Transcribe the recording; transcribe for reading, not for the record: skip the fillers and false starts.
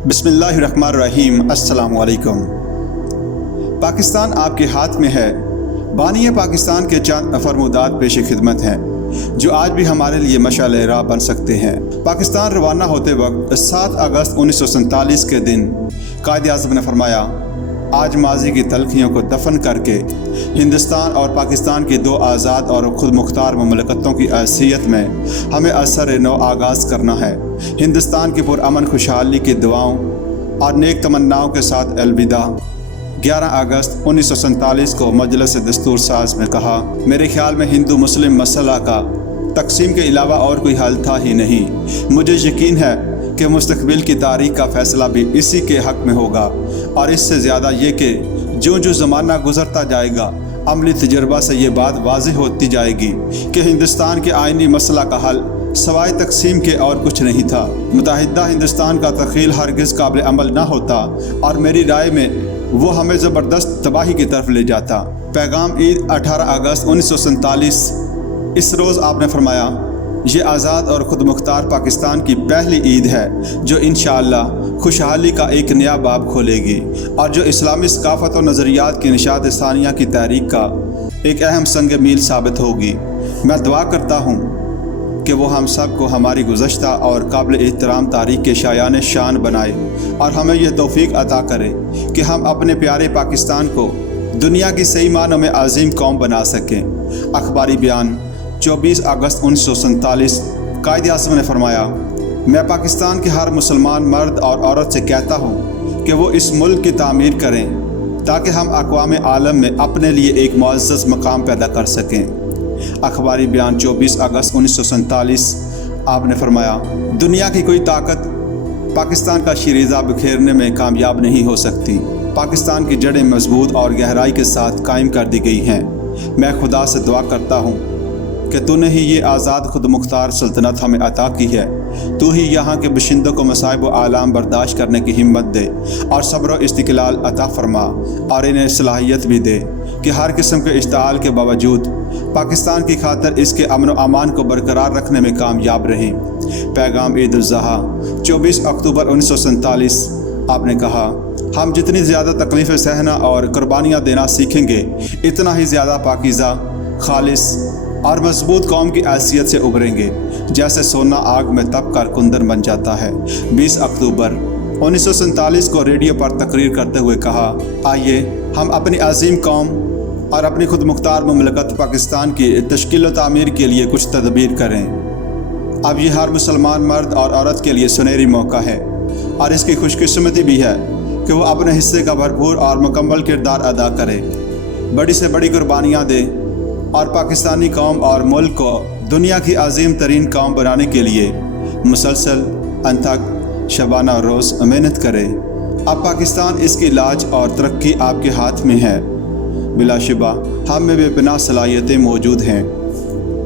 बिस्मिल्लाहिर्रहमानिर्रहीम। अस्सलाम वालेकुम। पाकिस्तान आपके हाथ में है। बानी पाकिस्तान के चंद फरमूदात पेश खिदमत हैं जो आज भी हमारे लिए मशाल राह बन सकते हैं। पाकिस्तान रवाना होते वक्त 7 अगस्त 1947 के दिन कायद-ए-आज़म ने फरमाया, आज माजी की तलखियों को दफन करके हिंदुस्तान और पाकिस्तान की दो आज़ाद और खुद मुख्तार ममलकतों की हैसियत में हमें असर नौ आगाज़ करना है। हिंदुस्तान की पुरअमन खुशहाली की दुआओं और नेक तमन्नाओं के साथ अलविदा। 11 अगस्त 1947 को मजलिस दस्तूर साज में कहा, मेरे ख्याल में हिंदू मुस्लिम मसला का तकसीम के अलावा और कोई हल था ही नहीं। मुझे यकीन है कि मुस्तकबिल की तारीख का फ़ैसला भी इसी के हक़ में होगा और इससे ज़्यादा ये कि जो ज़माना गुज़रता जाएगा अमली तजर्बा से ये बात वाज़ेह होती जाएगी कि हिंदुस्तान के आइनी मसला का हल सवाए तकसीम के और कुछ नहीं था। मुत्तहिदा हिंदुस्तान का तख़ील हरगिज़ काबिल अमल ना होता और मेरी राय में वो हमें ज़बरदस्त तबाही की तरफ ले जाता। पैगाम ईद 18 अगस्त 1947। इस रोज़ आपने फरमाया, ये आज़ाद और ख़ुद मुख्तार पाकिस्तान की पहली ईद है जो इंशाअल्लाह खुशहाली का एक नया बाब खोलेगी और जो इस्लामी सकाफ़त और नज़रियात की निशात सानिया की तहरीक का एक अहम संग मील साबित होगी। मैं दुआ करता हूँ कि वो हम सब को हमारी गुज़श्ता और काबिल एहतराम तारीख़ के शायान शान बनाए और हमें यह तौफ़ीक़ अता करे कि हम अपने प्यारे पाकिस्तान को दुनिया की सही मानों में अज़ीम कौम बना सकें। अखबारी बयान 24 अगस्त 1947। कायद-ए-आज़म ने फरमाया, मैं पाकिस्तान के हर मुसलमान मर्द और औरत से कहता हूँ कि वो इस मुल्क की तामीर करें ताकि हम अक़वाम आलम में अपने लिए एक मुअज़्ज़ज़ मकाम पैदा कर सकें। अखबारी बयान 24 अगस्त 1947। आपने फरमाया, दुनिया की कोई ताकत पाकिस्तान का शरीज़ा बिखेरने में कामयाब नहीं हो सकती। पाकिस्तान की जड़ें मजबूत और गहराई के साथ कायम कर दी गई हैं। मैं खुदा से दुआ करता हूँ कि तूने ही ये आज़ाद खुद मुख्तार सल्तनत हमें अता की है। तू ही यहाँ के बशिंदों को मसाइब व आलाम बर्दाश्त करने की हिम्मत दे और सब्र व इस्तिक़लाल अता फरमा और इन्हें सलाहियत भी दे कि हर किस्म के इश्ताल के बावजूद पाकिस्तान की खातिर इसके अमन व अमान को बरकरार रखने में कामयाब रहें। पैगाम ईद उल ज़ुहा 24 अक्टूबर 1947। आपने कहा, हम जितनी ज़्यादा तकलीफ़ें सहना और कुर्बानियाँ देना सीखेंगे इतना ही ज़्यादा पाकीज़ा, खालिस और मजबूत कौम की हैसियत से उभरेंगे, जैसे सोना आग में तप कर कुंदन बन जाता है। 20 अक्टूबर 1947 को रेडियो पर तकरीर करते हुए कहा, आइए हम अपनी अजीम कौम और अपनी खुद मुख्तार ममलकत पाकिस्तान की तश्कील व तामीर के लिए कुछ तदबीर करें। अब ये हर मुसलमान मर्द और औरत के लिए सुनहरी मौका है और इसकी खुशकिस्मती भी है कि वो अपने हिस्से का भरपूर और मुकम्मल किरदार अदा करे, बड़ी से बड़ी कुर्बानियाँ दे और पाकिस्तानी कौम और मुल्क को दुनिया की अजीम तरीन कौम बनाने के लिए मुसलसल अनथक शबाना रोज़ मेहनत करे। अब पाकिस्तान इसकी इलाज और तरक्की आपके हाथ में है। बिलाशुबा हम में बेपनाह सलाहियतें मौजूद हैं।